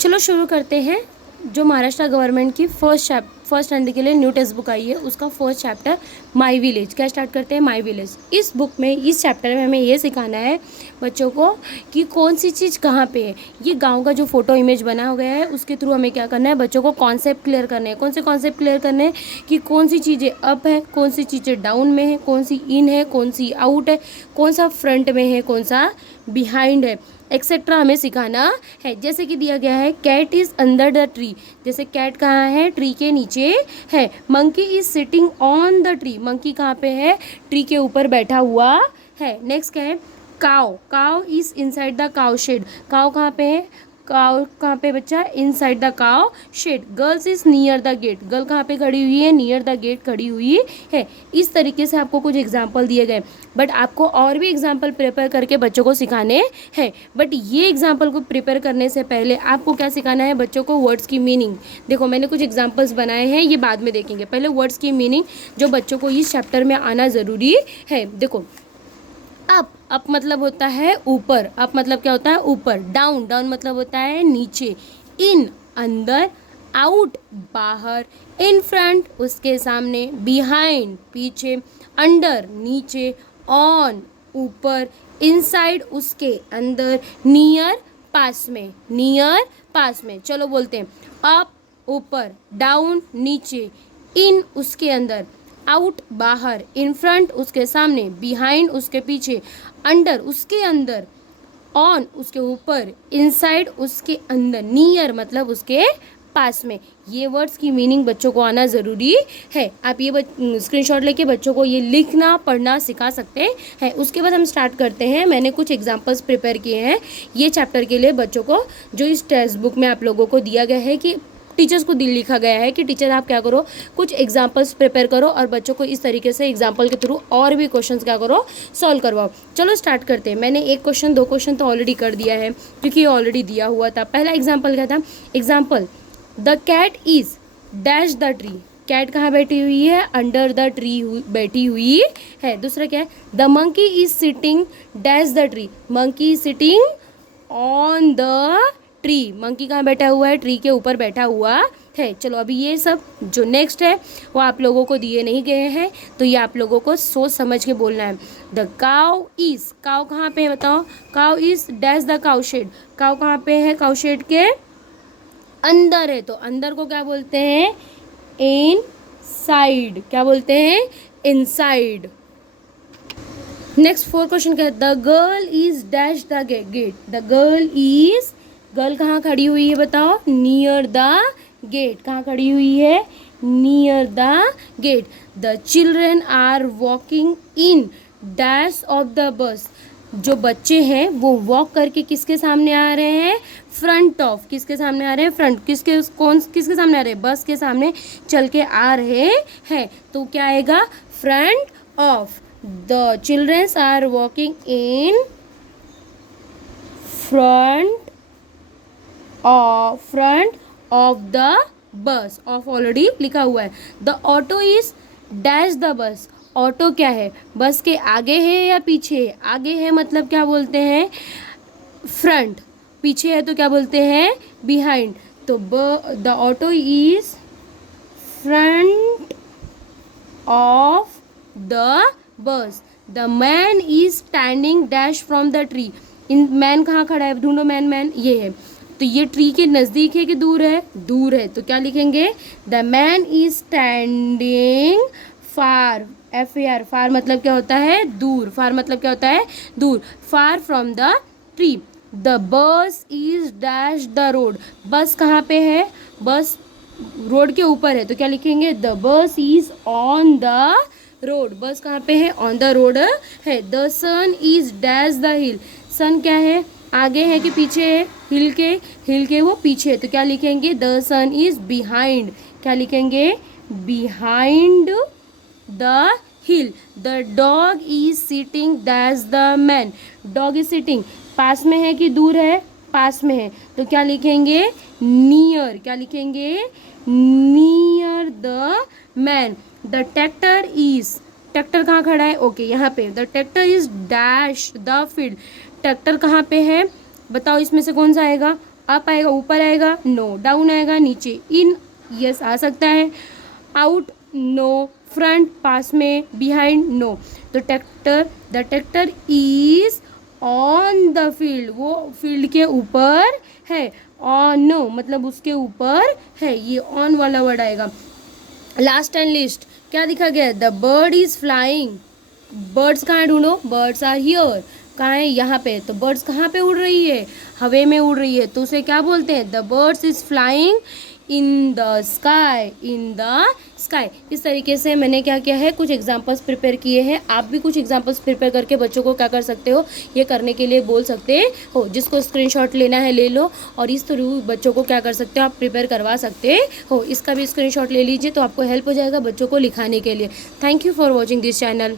चलो शुरू करते हैं। जो महाराष्ट्र गवर्नमेंट की फर्स्ट स्टैंडर्ड के लिए न्यू टेक्स्ट बुक आई है, उसका फर्स्ट चैप्टर माई विलेज। क्या स्टार्ट करते हैं? My village. इस बुक में, इस चैप्टर में हमें ये सिखाना है बच्चों को कि कौन सी चीज़ कहाँ पे है। ये गांव का जो फोटो इमेज बना हो गया है, उसके थ्रू हमें क्या करना है, बच्चों को कॉन्सेप्ट क्लियर करने हैं। कौन से कॉन्सेप्ट क्लियर करने हैं कि कौन सी चीज़ें अप है, कौन सी चीज़ें डाउन में है, कौन सी इन है, कौन सी आउट है, कौन सा फ्रंट में है, कौन सा बिहाइंड है, एक्सेट्रा हमें सिखाना है। जैसे कि दिया गया है, cat is under the tree. जैसे कैट कहाँ है? ट्री के नीचे है। Monkey is sitting on the tree. Monkey कहाँ पे है? ट्री के ऊपर बैठा हुआ है। नेक्स्ट क्या है? Cow. Cow is inside the cow shed. Cow कहाँ पे है? काउ कहाँ पे बच्चा? Inside the cow shed. Girls is near the gate. Girl कहाँ पे खड़ी हुई है? नियर द गेट खड़ी हुई है। इस तरीके से आपको कुछ एग्जाम्पल दिए गए, बट आपको और भी एग्जाम्पल प्रिपेयर करके बच्चों को सिखाने हैं। बट ये एग्जाम्पल को प्रिपेयर करने से पहले आपको क्या सिखाना है? बच्चों को वर्ड्स की मीनिंग। देखो, मैंने कुछ एग्जाम्पल्स बनाए हैं, ये बाद में देखेंगे। पहले वर्ड्स की मीनिंग जो बच्चों को इस चैप्टर में आना ज़रूरी है। देखो, अप मतलब होता है ऊपर। अप मतलब क्या होता है? ऊपर। डाउन। डाउन मतलब होता है नीचे। इन अंदर। आउट बाहर। इन फ्रंट उसके सामने। बिहाइंड पीछे। अंडर नीचे। ऑन ऊपर। इनसाइड उसके अंदर। नियर पास में। नियर पास में। चलो बोलते हैं, अप ऊपर, डाउन नीचे, इन उसके अंदर, आउट बाहर, इन फ्रंट उसके सामने, बिहाइंड उसके पीछे, अंडर उसके अंदर, ऑन उसके ऊपर, इनसाइड उसके अंदर, नियर मतलब उसके पास में। ये वर्ड्स की मीनिंग बच्चों को आना ज़रूरी है। आप ये स्क्रीनशॉट लेके बच्चों को ये लिखना पढ़ना सिखा सकते हैं। उसके बाद हम स्टार्ट करते हैं। मैंने कुछ एग्जांपल्स प्रिपेयर किए हैं ये चैप्टर के लिए बच्चों को, जो इस टेक्स्ट बुक में आप लोगों को दिया गया है कि टीचर्स को दिल लिखा गया है कि टीचर आप क्या करो, कुछ एग्जांपल्स प्रिपेयर करो और बच्चों को इस तरीके से एग्जांपल के थ्रू और भी क्वेश्चंस क्या करो, सॉल्व करवाओ। चलो स्टार्ट करते हैं। मैंने एक क्वेश्चन, दो क्वेश्चन तो ऑलरेडी कर दिया है क्योंकि ये ऑलरेडी दिया हुआ था। पहला एग्जाम्पल क्या था? Example, the cat is dash the tree. Cat कहाँ बैठी हुई है? अंडर द ट्री बैठी हुई है। दूसरा क्या है? The monkey is sitting dash the tree. Monkey is sitting on the tree. Monkey कहाँ बैठा हुआ है? ट्री के ऊपर बैठा हुआ है। चलो अभी ये सब जो नेक्स्ट है वो आप लोगों को दिए नहीं गए हैं, तो ये आप लोगों को सोच समझ के बोलना है। The cow is. काउ कहाँ पे है बताओ? Cow is dash the cow shed. Cow कहाँ पे है? काउ शेड के अंदर है, तो अंदर को क्या बोलते हैं? Inside. क्या बोलते हैं? इनसाइड। नेक्स्ट 4 क्वेश्चन क्या है? The girl is dash the gate. The girl is, girl कहाँ खड़ी हुई है बताओ? Near the gate. कहाँ खड़ी हुई है? Near the gate. The children are walking in dash of the bus. जो बच्चे हैं वो वॉक करके किसके सामने आ रहे हैं? Front of. किसके सामने आ रहे हैं? फ्रंट। किसके सामने आ रहे हैं? बस के सामने चल के आ रहे हैं, तो क्या आएगा? Front of. The childrens are walking in front of the bus. Of already लिखा हुआ है। The auto is dash the bus. Auto क्या है? बस के आगे है या पीछे है? आगे है मतलब क्या बोलते हैं? फ्रंट। पीछे है तो क्या बोलते हैं? बिहाइंड। तो the auto is front of the बस। The man is standing dash from the tree. In man कहाँ खड़ा है? ढूंढो मैन। मैन ये है, तो ये ट्री के नज़दीक है कि दूर है? दूर है, तो क्या लिखेंगे? The man is standing far. FAR। फार मतलब क्या होता है? दूर। फार मतलब क्या होता है? दूर। Far from the tree. The bus is dash the road. बस कहाँ पे है? बस रोड के ऊपर है, तो क्या लिखेंगे? The bus is on the road. बस कहाँ पे है? ऑन द रोड है। The sun is dash the hill. Sun क्या है? आगे है कि पीछे है? हिल के वो पीछे है, तो क्या लिखेंगे? The sun is behind. क्या लिखेंगे? Behind the hill. The dog is sitting dash the man. Dog is sitting पास में है कि दूर है? पास में है, तो क्या लिखेंगे? नियर। क्या लिखेंगे? Near the man. The tractor is, tractor कहाँ खड़ा है? ओके, यहाँ पे। The tractor is dash the field. Tractor कहाँ पे है बताओ? इसमें से कौन सा आएगा? अप आएगा ऊपर आएगा, नो। डाउन आएगा नीचे, इन यस आ सकता है, आउट नो, फ्रंट पास में, बिहाइंड नो। तो the tractor is on the field, वो फील्ड के ऊपर है। ऑन नो मतलब उसके ऊपर है, ये ऑन वाला वर्ड आएगा। लास्ट एंड लिस्ट क्या दिखा गया है? The bird is flying. Birds कहाँ ढूंढो? Birds are here. कहाँ है? यहाँ पे। तो बर्ड्स कहाँ पे उड़ रही है? हवे में उड़ रही है, तो उसे क्या बोलते हैं? The birds is flying in the sky, in the sky. इस तरीके से मैंने क्या किया है, कुछ एग्जाम्पल्स प्रिपेयर किए हैं। आप भी कुछ एग्जाम्पल्स प्रिपेयर करके बच्चों को क्या कर सकते हो, ये करने के लिए बोल सकते हो। जिसको स्क्रीनशॉट लेना है ले लो, और इस तरह बच्चों को क्या कर सकते हो, आप प्रिपेयर करवा सकते हो। इसका भी स्क्रीनशॉट ले लीजिए, तो आपको हेल्प हो जाएगा बच्चों को लिखाने के लिए। Thank you for watching this channel.